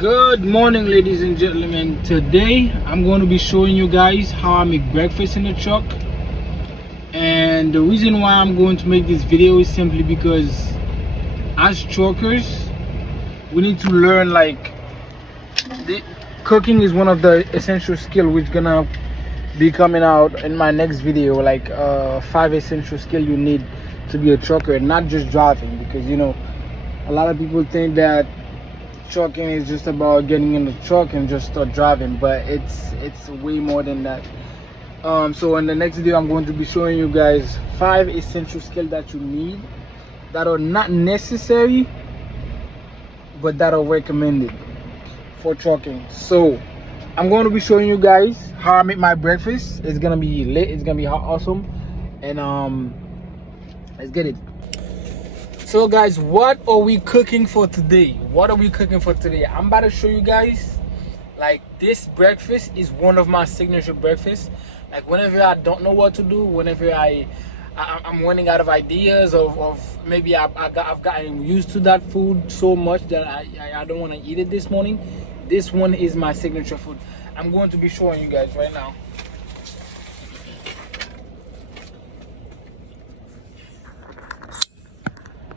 Good morning, ladies and gentlemen. Today I'm going to be showing you guys how I make breakfast in the truck. And the reason why I'm going to make this video is simply because as truckers we need to learn, like, cooking is one of the essential skill which gonna be coming out in my next video, like 5 essential skill you need to be a trucker, and not just driving, because a lot of people think that trucking is just about getting in the truck and just start driving, but it's way more than that. So in the next video I'm going to be showing you guys 5 essential skills that you need, that are not necessary but that are recommended for trucking. So I'm going to be showing you guys how I make my breakfast. It's gonna be lit, it's gonna be awesome, and let's get it. So guys, what are we cooking for today? I'm about to show you guys, like, this breakfast is one of my signature breakfasts. Like, whenever I don't know what to do, whenever I'm running out of ideas of maybe I've gotten used to that food so much that I don't want to eat it this morning, this one is my signature food. I'm going to be showing you guys right now.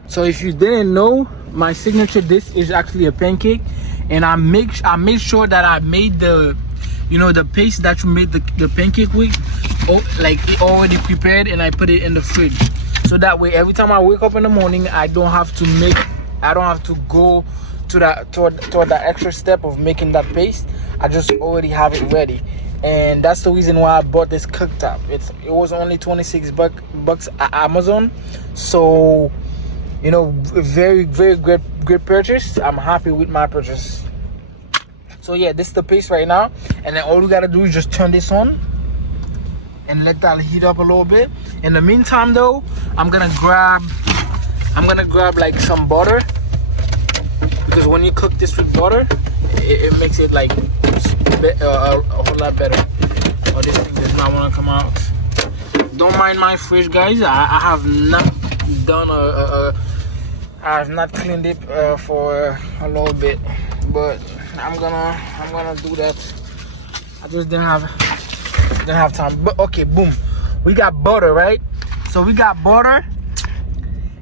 So if you didn't know, my signature dish is actually a pancake, and I made sure that I made the the paste that you made the pancake with, like, it already prepared, and I put it in the fridge, so that way every time I wake up in the morning I don't have to go to that toward that extra step of making that paste. I just already have it ready. And that's the reason why I bought this cooktop. It was only 26 bucks at Amazon. So very great purchase. I'm happy with my purchase. So yeah, this is the paste right now, and then all we gotta do is just turn this on and let that heat up a little bit. In the meantime though, I'm gonna grab like some butter, because when you cook this with butter, it makes it like a whole lot better. Oh, this thing does not want to come out. Don't mind my fridge, guys. I have not done I have not cleaned it for a little bit, but I'm gonna do that. I just didn't have time. But okay, boom, we got butter, right? So we got butter,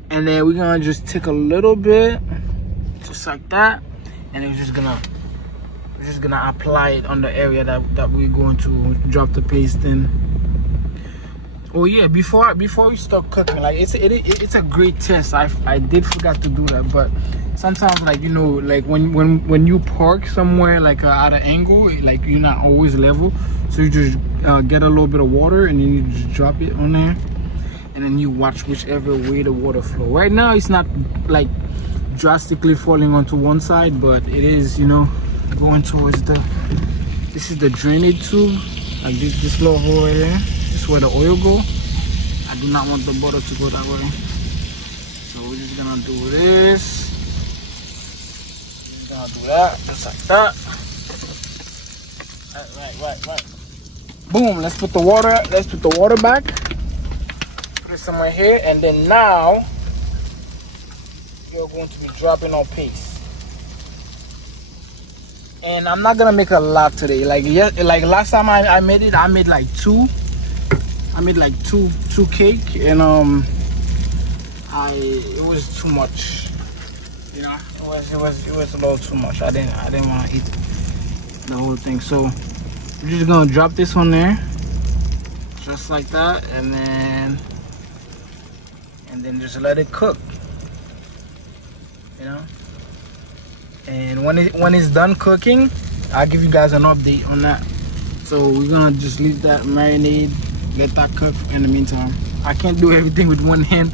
and then we're gonna just take a little bit, just like that, and we're just gonna apply it on the area that we're going to drop the paste in. Oh yeah, before we start cooking, like, it's a great test. I did forget to do that, but sometimes, like, like when you park somewhere, like, at an angle, like, you're not always level, so you just get a little bit of water, and then you just drop it on there, and then you watch whichever way the water flow. Right now it's not like drastically falling onto one side, but it is going towards this is the drainage tube, like this little hole right here. This is where the oil go. I do not want the butter to go that way, so we're just gonna do this. We're gonna do that, just like that. Right. Boom. Let's put the water back. Put it somewhere here, and then now you're going to be dropping our paste. And I'm not gonna make a lot today. Like last time I made it, I made like two cake, and it was too much. It was a little too much. I didn't want to eat the whole thing. So we're just gonna drop this on there, just like that, and then just let it cook. And when it's done cooking, I'll give you guys an update on that. So we're gonna just leave that marinade, let that cook in the meantime. I can't do everything with one hand.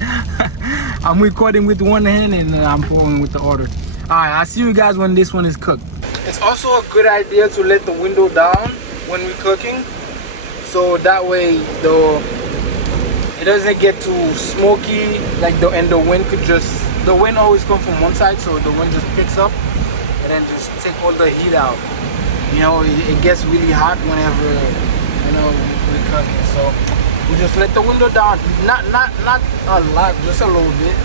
I'm recording with one hand, and I'm pouring with the other. Alright, I'll see you guys when this one is cooked. It's also a good idea to let the window down when we're cooking, so that way it doesn't get too smoky, like, and the wind always comes from one side, so the wind just picks up and then just take all the heat out. It gets really hot whenever we're cooking, so we just let the window down, not a lot, just a little bit,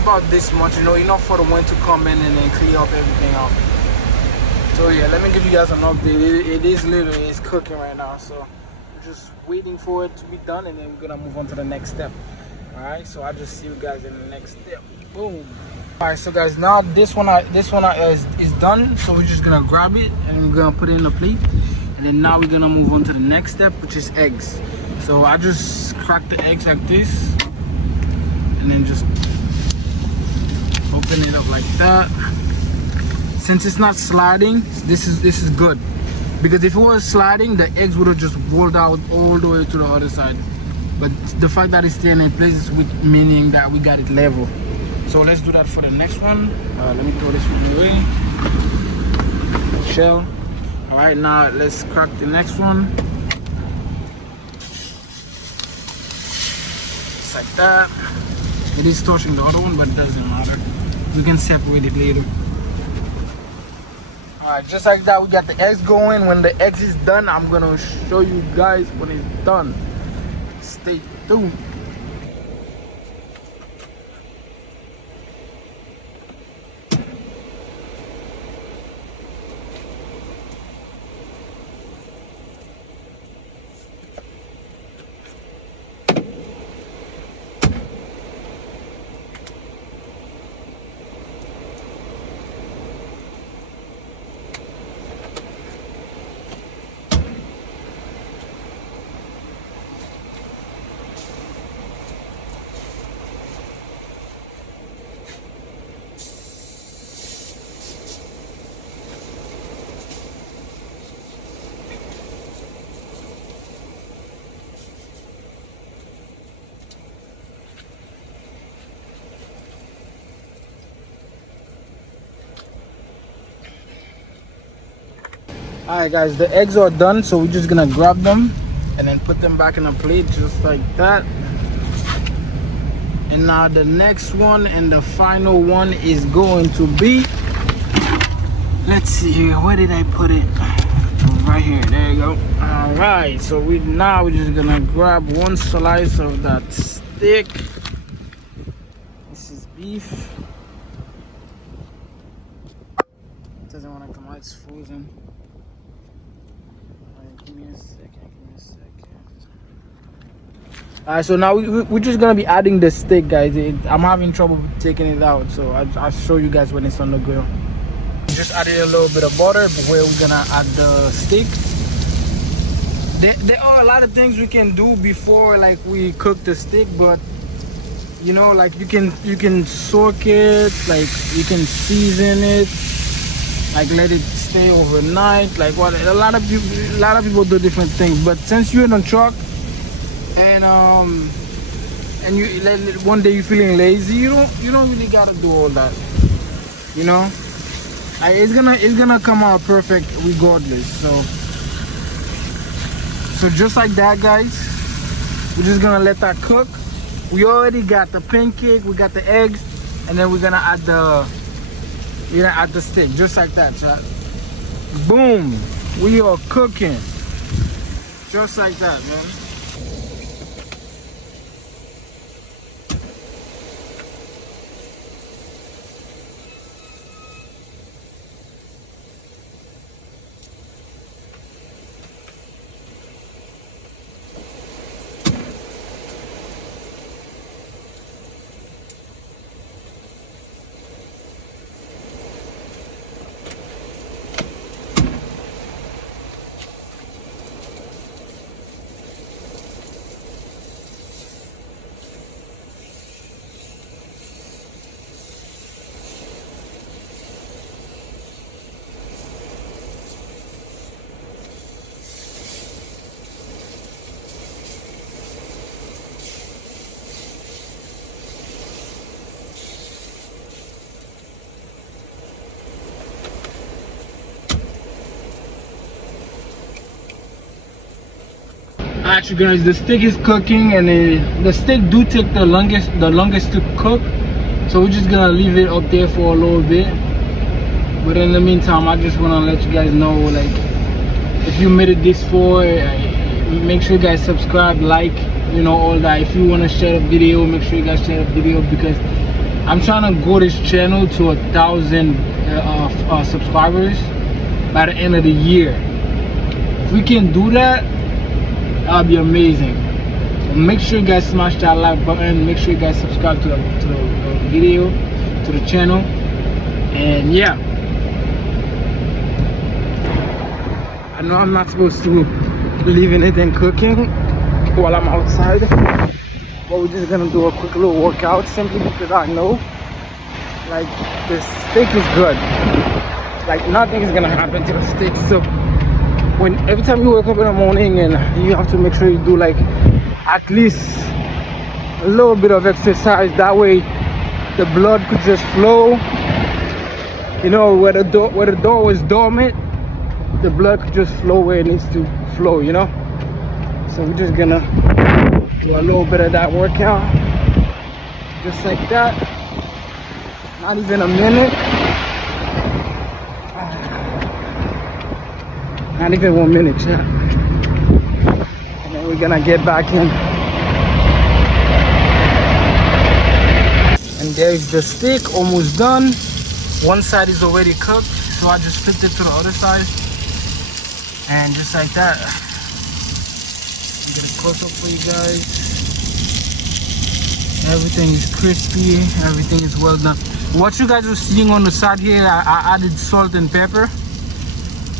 about this much, enough for the wind to come in and then clear up everything out. So yeah, let me give you guys an update. It is literally, it's cooking right now, so we're just waiting for it to be done, and then we're gonna move on to the next step. All right, so I'll just see you guys in the next step. Boom. All right, so guys, now this one is done, so we're just gonna grab it and we're gonna put it in the plate, and then now we're gonna move on to the next step, which is eggs. So I just crack the eggs like this, and then just open it up like that. Since it's not sliding, this is good, because if it was sliding, the eggs would have just rolled out all the way to the other side. But the fact that it's staying in place is meaning that we got it level. So let's do that for the next one. Let me throw this one away. Shell. All right, now let's crack the next one. Just like that. It is touching the other one, but it doesn't matter. We can separate it later. Alright, just like that, we got the eggs going. When the eggs is done, I'm gonna show you guys when it's done. Stay tuned. Alright guys, the eggs are done, so we're just gonna grab them and then put them back in a plate just like that. And now the next one and the final one is going to be, let's see here, where did I put it? Right here, there you go. Alright, so we're just gonna grab one slice of that steak. This is beef. It doesn't want to come out, it's frozen. Give me a second. Alright, so now we're just gonna be adding the steak, guys. I'm having trouble taking it out, so I'll show you guys when it's on the grill. Just added a little bit of butter where we're gonna add the steak. There are a lot of things we can do before, like, we cook the steak, but you know, like, you can soak it, like, you can season it, like, let it stay overnight, like, what a lot of people do different things. But since you're in a truck and you one day you're feeling lazy, you don't really gotta do all that, you know. It's gonna come out perfect regardless. So just like that, guys, we're just gonna let that cook. We already got the pancake, we got the eggs, and then we're gonna add the steak just like that, chat. Boom, we are cooking just like that, man. Actually, guys, the steak is cooking, and the steak do take the longest to cook, so we're just gonna leave it up there for a little bit. But in the meantime, I just want to let you guys know, like, if you made it this far, make sure you guys subscribe, like, you know, all that. If you want to share the video, make sure you guys share the video, because I'm trying to grow this channel to 1,000 subscribers. by the end of the year. If we can do that, that'll be amazing. So make sure you guys smash that like button. Make sure you guys subscribe to the video, to the channel, and yeah. I know I'm not supposed to leave anything cooking while I'm outside, but we're just gonna do a quick little workout simply because I know like the steak is good. Like nothing is gonna happen to the steak. So every time you wake up in the morning, and you have to make sure you do like at least a little bit of exercise. That way the blood could just flow. You know, where the door is dormant, the blood could just flow where it needs to flow, you know. So we're just gonna do a little bit of that workout, just like that. Not even a minute, not even 1 minute, chat. And then we're gonna get back in. And there's the steak, almost done. One side is already cooked, so I just flipped it to the other side. And just like that, I'm gonna close up for you guys. Everything is crispy, everything is well done. What you guys are seeing on the side here, I added salt and pepper,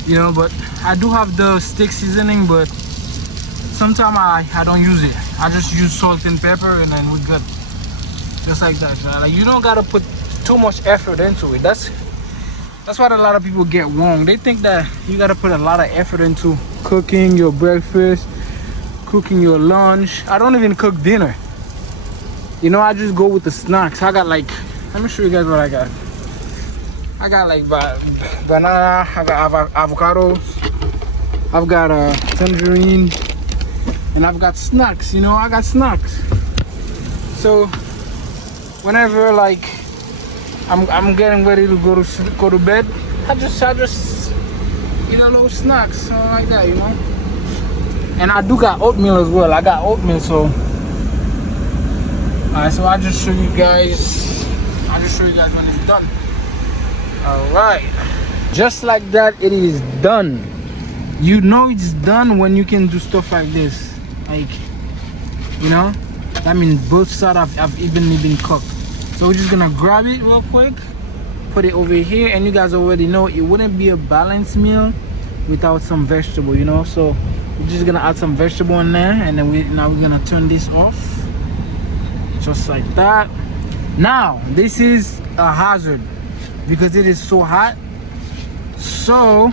you know, but I do have the steak seasoning, but sometimes I don't use it. I just use salt and pepper, and then we're good. Just like that. Like, you don't gotta put too much effort into it. That's what a lot of people get wrong. They think that you gotta put a lot of effort into cooking your breakfast, cooking your lunch. I don't even cook dinner. You know, I just go with the snacks. I got like, let me show you guys what I got. I got like banana, I got avocados, I've got a tangerine, and I've got snacks. You know, I got snacks. So whenever like I'm getting ready to go to bed, I just eat a little snacks, so like that, you know. And I do got oatmeal as well. I got oatmeal, so alright. So I'll just show you guys. I'll just show you guys when it's done. Alright, just like that, it is done. You know it's done when you can do stuff like this. Like, you know, that means both sides have evenly been cooked. So we're just gonna grab it real quick, put it over here, and you guys already know it wouldn't be a balanced meal without some vegetable, you know. So we're just gonna add some vegetable in there, and then now we're gonna turn this off, just like that. Now this is a hazard because it is so hot, so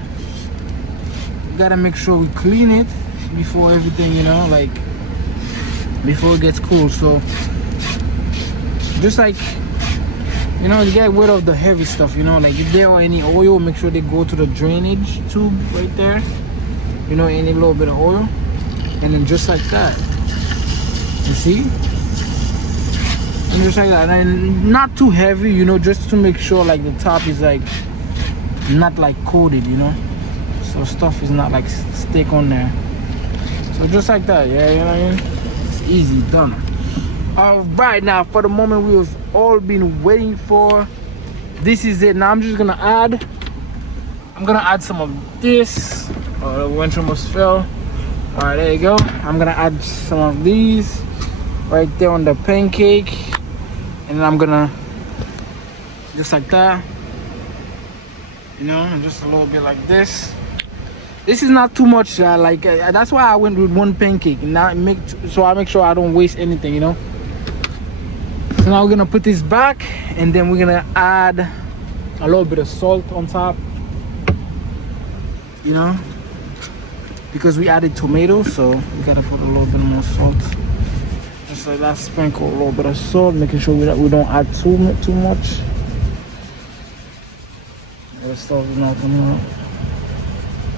we gotta make sure we clean it before everything, you know, like before it gets cool. So just like, you know, get rid of the heavy stuff, you know, like if there are any oil, make sure they go to the drainage tube right there, you know, any little bit of oil. And then just like that, you see, and just like that. And not too heavy, you know, just to make sure like the top is like not like coated, you know, so stuff is not like stick on there. So just like that, yeah, you know what I mean. It's easy, done. All right, now for the moment we've all been waiting for, this is it. Now I'm gonna add some of this. Oh, the winch almost fell. All right, there you go. I'm gonna add some of these right there on the pancake, and then I'm gonna just like that, you know, and just a little bit like this. This is not too much, that's why I went with one pancake, and now so I make sure I don't waste anything, you know. So now we're gonna put this back, and then we're gonna add a little bit of salt on top, you know, because we added tomatoes, so we gotta put a little bit more salt. Just like that, sprinkle a little bit of salt, making sure we don't add too much. The salt is not coming out.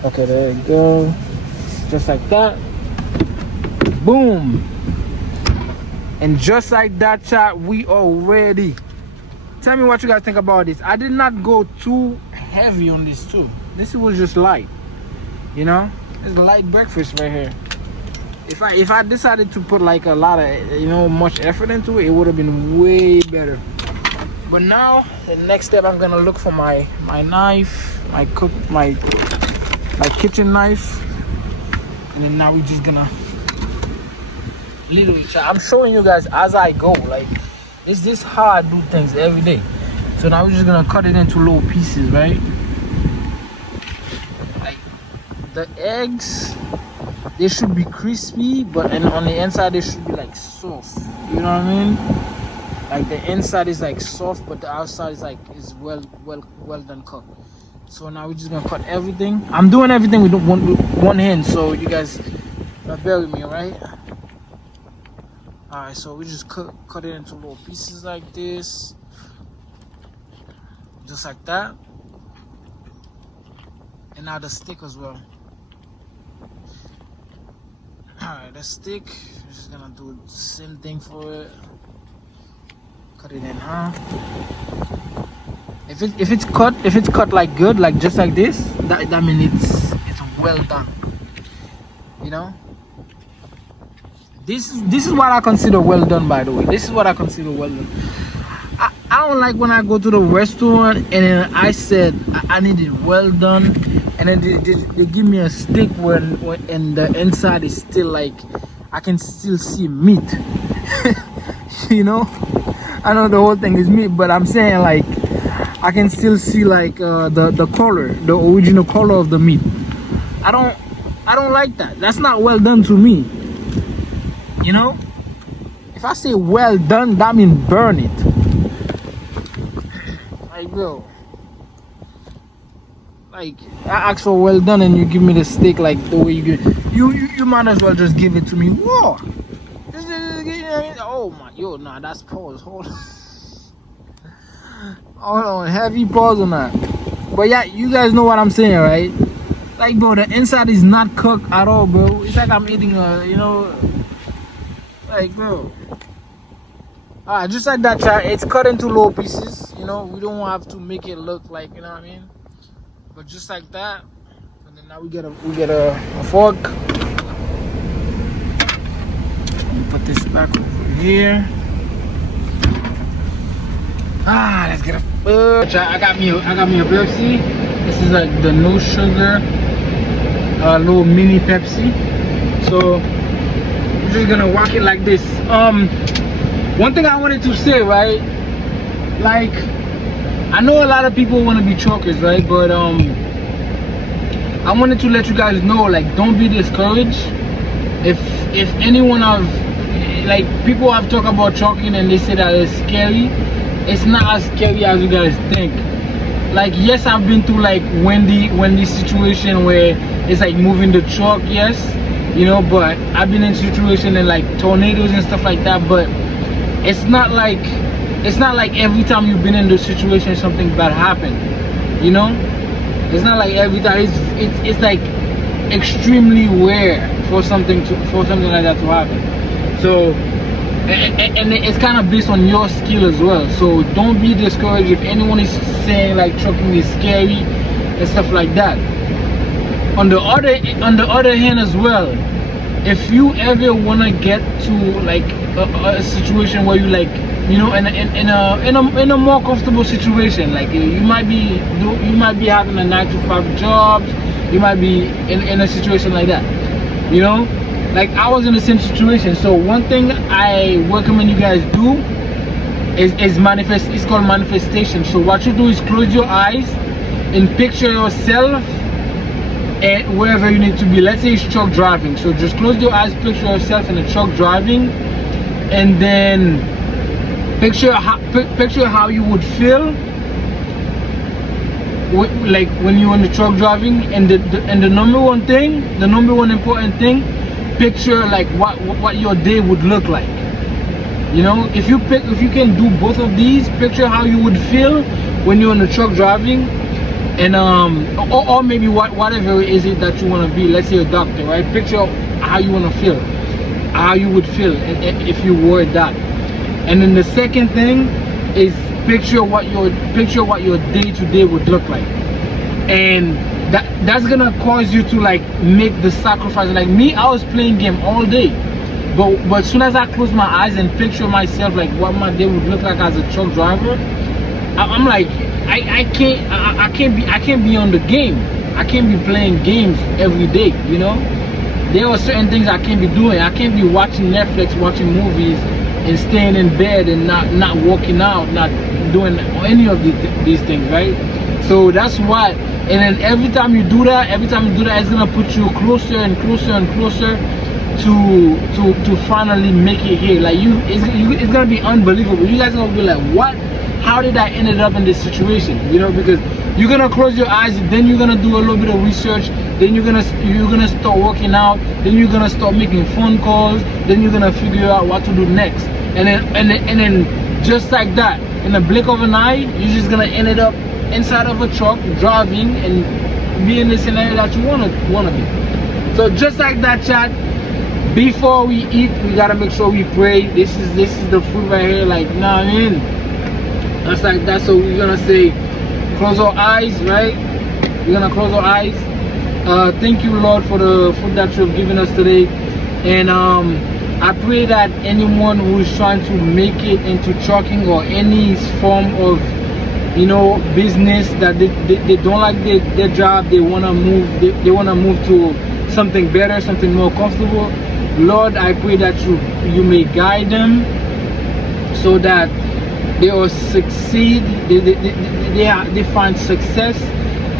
Okay, there you go. Just like that. Boom. And just like that, chat, we are ready. Tell me what you guys think about this. I did not go too heavy on this too. This was just light, you know. It's light breakfast right here. If I decided to put like a lot of, you know, much effort into it, it would have been way better. But now the next step, I'm gonna look for my knife. my kitchen knife, and then now we're just gonna literally I'm showing you guys as I go. Like this is how I do things every day. So now we're just gonna cut it into little pieces, right? Like the eggs, they should be crispy, but and on the inside they should be like soft. You know what I mean? Like the inside is like soft, but the outside is like well done cooked. So now we're just gonna cut everything. I'm doing everything with one hand, so you guys bear with me, alright? Alright, so we just cut it into little pieces like this. Just like that. And now the stick as well. Alright, the stick, we're just gonna do the same thing for it. Cut it in half. If it's cut like good, like just like this, that means it's well done. You know? This is what I consider well done, by the way. This is what I consider well done. I don't like when I go to the restaurant and then I said I need it well done, and then they give me a steak when and the inside is still like I can still see meat. You know, I know the whole thing is meat, but I'm saying like I can still see like the color, the original color of the meat. I don't like that. That's not well done to me. You know, if I say well done, that means burn it. Like bro, like I ask for well done and you give me the steak like the way you give. You might as well just give it to me. Whoa! Oh my, yo, nah, that's pause. Hold on, heavy pause on that. But yeah, you guys know what I'm saying, right? Like bro, the inside is not cooked at all, bro. It's like I'm eating a, you know, like bro. Alright, just like that, chat. It's cut into little pieces. You know, we don't have to make it look like, you know what I mean? But just like that. And then now we get a fork. Put this back over here. Let's get a. I got me a Pepsi. This is like the no sugar, little mini Pepsi. So we're just gonna walk it like this. One thing I wanted to say, right? Like, I know a lot of people want to be truckers, right? But I wanted to let you guys know, like, don't be discouraged. If anyone of like people have talked about trucking and they say that it's scary, it's not as scary as you guys think. Like, yes, I've been through like windy situation where it's like moving the truck, yes, you know, but I've been in situations and like tornadoes and stuff like that. But it's not like every time you've been in the situation something bad happened, you know. It's not like every time. It's like extremely rare for something like that to happen. So and it's kind of based on your skill as well. So don't be discouraged if anyone is saying like trucking is scary and stuff like that. On the other hand as well, if you ever want to get to like a situation where you like, you know, in a more comfortable situation, like you might be having a 9-to-5 job, you might be in a situation like that, you know. Like I was in the same situation. So one thing I recommend you guys do is manifest. It's called manifestation. So what you do is close your eyes and picture yourself at wherever you need to be. Let's say it's truck driving. So just close your eyes, picture yourself in a truck driving, and then picture how you would feel like when you're in the truck driving. And the number one important thing, picture like what your day would look like. You know, if you can do both of these, picture how you would feel when you're in the truck driving, and or maybe whatever is it that you want to be. Let's say a doctor, right? Picture how you want to feel, how you would feel if you were that. And then the second thing is picture what your day-to-day would look like, and that's gonna cause you to like make the sacrifice. Like me, I was playing game all day, but as soon as I close my eyes and picture myself like what my day would look like as a truck driver, I'm like, I can't be on the game. I can't be playing games every day, you know. There are certain things I can't be doing. I can't be watching Netflix, watching movies, and staying in bed and not working out, not doing any of these things, right? So that's why. And then every time you do that, it's gonna put you closer and closer and closer to finally make it here. Like it's gonna be unbelievable. You guys are gonna be like, what? How did I ended up in this situation? You know, because you're gonna close your eyes, then you're gonna do a little bit of research, then you're gonna start working out, then you're gonna start making phone calls, then you're gonna figure out what to do next, and then just like that, in the blink of an eye, you're just gonna end up inside of a truck driving and be in the scenario that you wanna be. So just like that, chat. Before we eat, we gotta make sure we pray. This is the food right here. Like, nah, I mean, that's like that. So we're gonna say, close our eyes, right? We're gonna close our eyes. Thank you, Lord, for the food that you've given us today. And I pray that anyone who is trying to make it into trucking or any form of, you know, business that they don't like their job, they wanna move, they wanna move to something better, something more comfortable. Lord, I pray that you may guide them so that they will succeed, they find success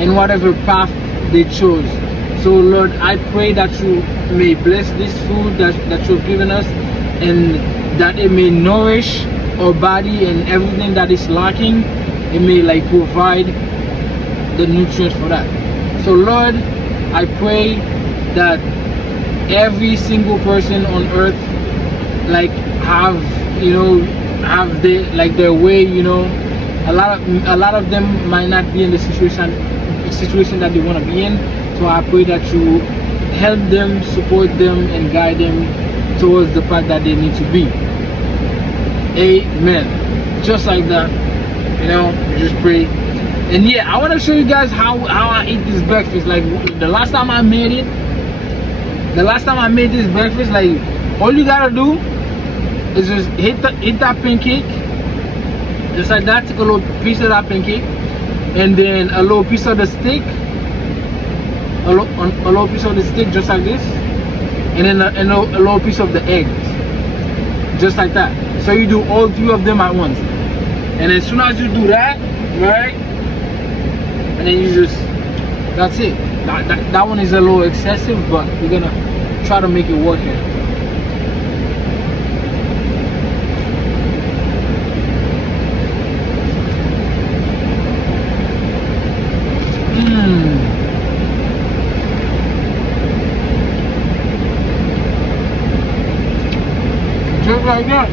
in whatever path they chose. So Lord, I pray that you may bless this food that you've given us, and that it may nourish our body, and everything that is lacking, it may like provide the nutrients for that. So Lord, I pray that every single person on earth like have, you know, have their way, you know. A lot of them might not be in the situation that they want to be in. So I pray that you help them, support them, and guide them towards the path that they need to be. Amen. Just like that, you know, just pray. And yeah, I want to show you guys how I eat this breakfast. Like the last time I made this breakfast, like all you gotta do is just hit that pancake, just like that. Take a little piece of that pancake, and then a little piece of the steak, a little piece of the steak, just like this, and then a little piece of the eggs, just like that. So you do all three of them at once, and as soon as you do that, right, and then you just, that's it. That one is a little excessive, but we're gonna try to make it work here. Just like that.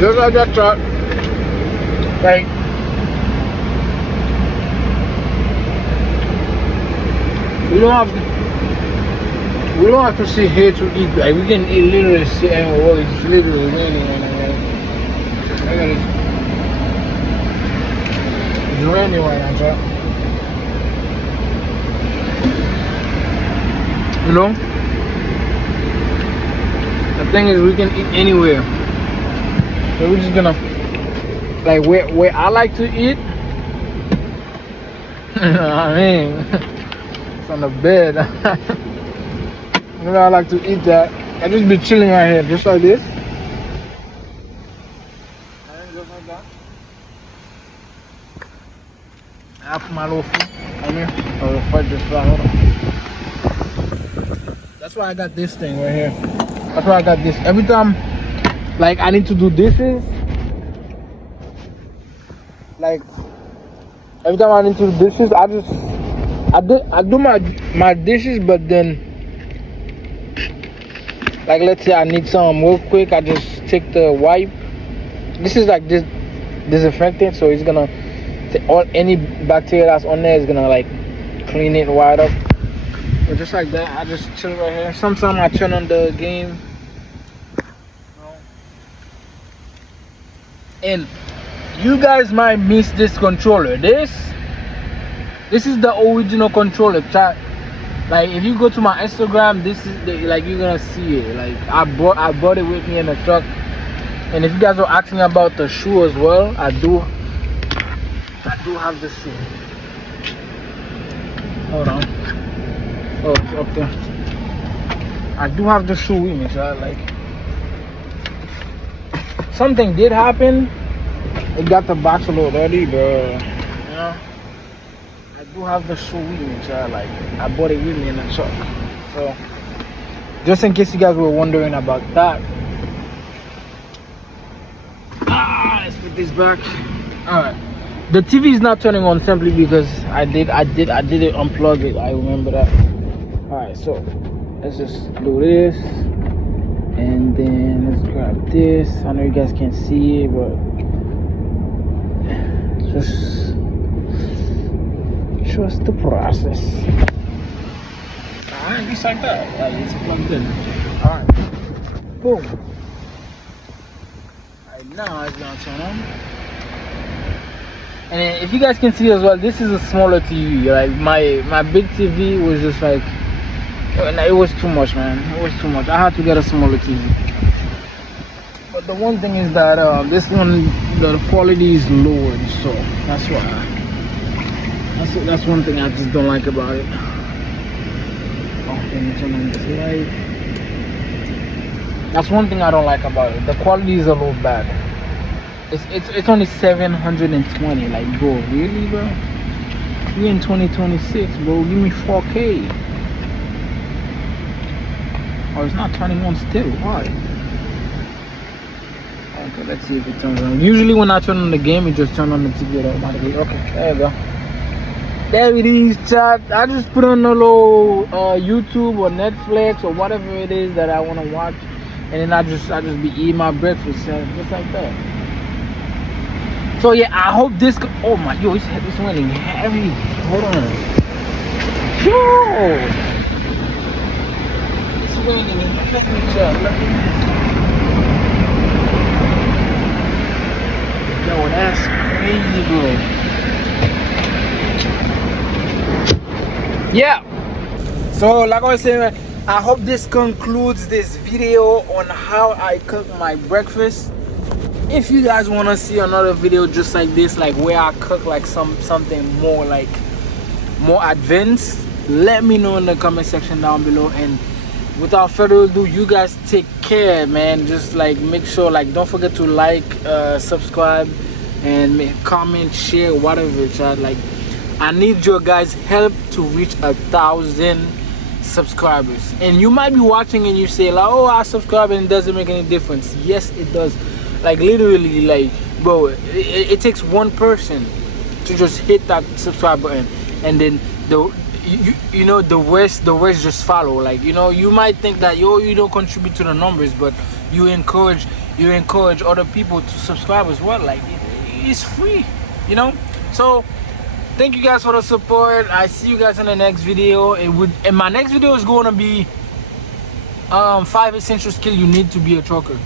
Just like that, truck. Like, we don't have to sit here to eat. Like, we can eat literally sit and roll. It's literally raining right now. Look at this. It's raining right now, truck. You know? The thing is, we can eat anywhere. So we're just gonna, like, where I like to eat. I mean, it's on the bed. Where I like to eat that, I just be chilling right here, just like this. And just like that. I put my little food on here. Or fight this fly. Hold on. That's why I got this thing right here. That's why I got this. Every time, like, I need to do dishes, like every time I need to do dishes, I do my dishes, but then, like, let's say I need some real quick, I just take the wipe. This is like this disinfectant, so it's gonna take all any bacteria that's on there, is gonna like clean it right up. So just like that, I just chill right here. Sometimes I turn on the game. And you guys might miss this controller. This is the original controller, chat. Like if you go to my Instagram, this is the, like you're gonna see it. Like I brought it with me in the truck. And if you guys are asking about the shoe as well, I do have the shoe. Hold on. Oh, it's up there. I do have the shoe with me, so like something did happen. It got the box a little dirty, but you know, I do have the shoe with me, so like I bought it with me in the truck. So just in case you guys were wondering about that. Let's put this back. Alright. The TV is not turning on simply because I did unplug it. I remember that. Alright, so let's just do this. And then let's grab this. I know you guys can't see it, but just trust the process. Alright, just like that. Like it's plugged in. Alright. Boom. Now it's gonna turn on. And then if you guys can see as well, this is a smaller TV. Like my big TV was just like, it was too much, man. It was too much. I had to get a smaller TV. But the one thing is that this one, the quality is lowered, so that's why. That's one thing I just don't like about it. Oh, let me turn on this light. That's one thing I don't like about it. The quality is a little bad. It's only 720. Like, bro, really, bro? We in 2026, bro. Give me 4K. Oh, it's not turning on still. Why? Okay, let's see if it turns on. Usually when I turn on the game, it just turns on the TV automatically. Okay, there you go. There it is, chat. I just put on a little YouTube or Netflix or whatever it is that I want to watch. And then I just be eating my breakfast, just like that. So yeah, I hope this. Oh my, yo, it's raining heavy. Hold on. Yo, it's raining heavy, chat. Yo, that's crazy, bro. Yeah. So like I was saying, I hope this concludes this video on how I cook my breakfast. If you guys want to see another video just like this, like where I cook like something more like more advanced, let me know in the comment section down below. And without further ado, you guys take care, man. Just like make sure, like, don't forget to like, subscribe, and comment, share, whatever, chat. Like, I need your guys' help to reach 1,000 subscribers. And you might be watching and you say like, oh, I subscribe and it doesn't make any difference. Yes, it does. Like literally, like, bro, it takes one person to just hit that subscribe button, and then you know the rest just follow. Like, you know, you might think that you don't contribute to the numbers, but you encourage other people to subscribe as well. Like, it's free, you know. So thank you guys for the support. I see you guys in the next video. And my next video is going to be 5 essential skills you need to be a trucker.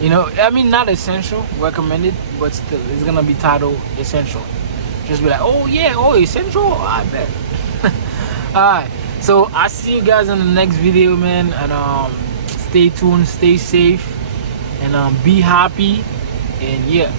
You know, I mean, not essential, recommended, but still, it's gonna be titled essential. Just be like, oh yeah, oh essential, I bet. Alright, so I see you guys in the next video, man. And stay tuned, stay safe, and be happy. And yeah.